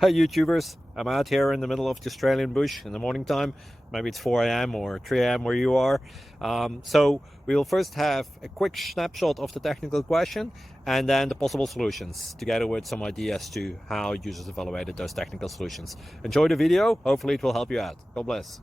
Hey YouTubers, I'm out here in the middle of the Australian bush in the morning time. Maybe it's 4 a.m. or 3 a.m. where you are. So we will first have a quick snapshot of the technical question and then the possible solutions, together with some ideas to how users evaluated those technical solutions. Enjoy the video, hopefully it will help you out. God bless.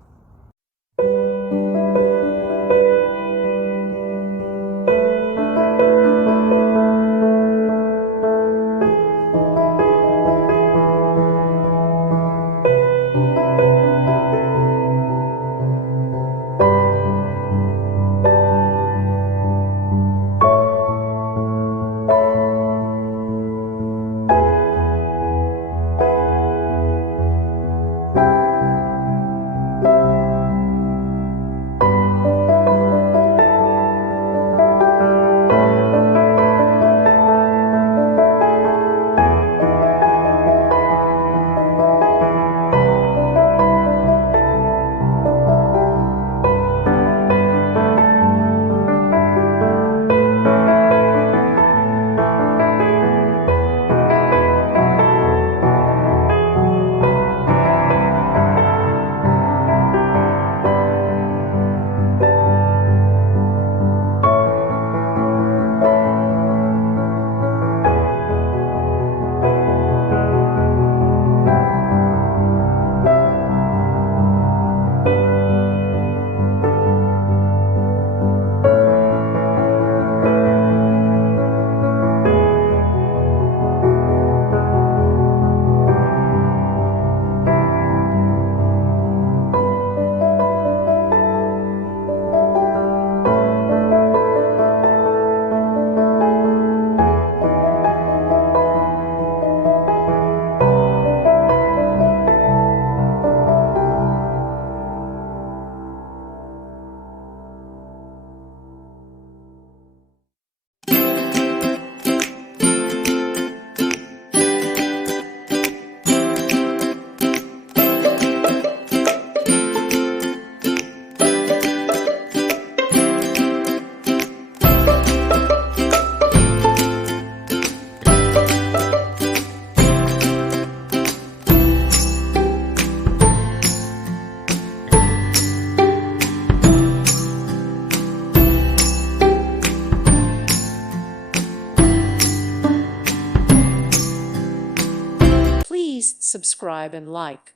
Please subscribe and like.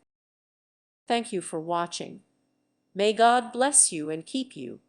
Thank you for watching. May God bless you and keep you.